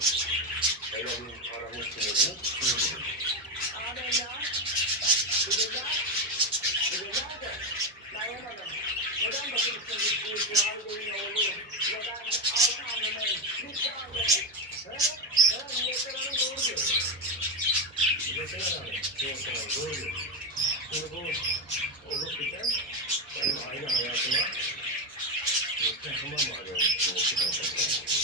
Hele bir aramın sınırını sürdürür. Ağabeyler, bugünler de dayanalım. Neden bakın şimdi bu Ağabey'in oğlu ya ben Altanlı'nın bir çağırdık? Niyetler Hanım doğru diyor. Niyetler Hanım, Niyetler Hanım doğru diyor. Şimdi bu olup biten benim aile hayatıma muhteşem mal olmuş.